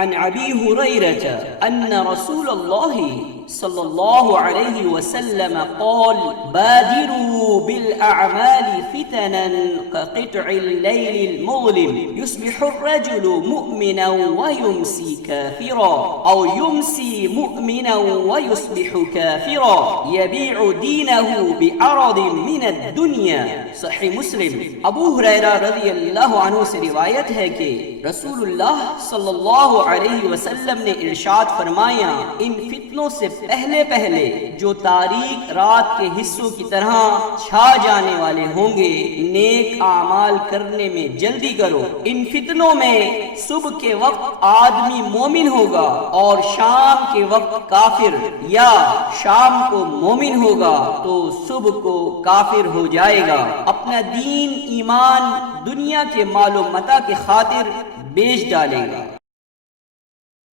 अन अबी हुरैरह अन्ना रसूलल्लाह सल्लल्लाहु अलैहि वसल्लम क़ाल बादिरू बिल अअमालि फितनन कक़ित्इल लैलिल मुज़लिम युस्बिहु अर्रजुलु मुअमिनन व युमसी काफिरा औ युमसी मुअमिनन व युस्बिहु काफिरा यबीउ दीनहु बिअरदिन मिनद दुनिया। सहीह मुस्लिम। अबू हुरैरा रज़ियल्लाहु अन्हु से रिवायत है कि रसूलुल्लाह सल्लल्लाहु अलैहि वसल्लम ने इरशाद फरमाया, इन फितनों से पहले पहले जो तारीक रात के हिस्सों की तरह छा जाने वाले होंगे, नेक आमाल करने में जल्दी करो। इन फितनों में सुबह के वक्त आदमी मोमिन होगा और शाम के वक्त काफिर, या शाम को मोमिन होगा तो सुबह को काफिर हो जाएगा। अपना दीन ईमान दुनिया के मालो मता के खातिर बेच डालेगा।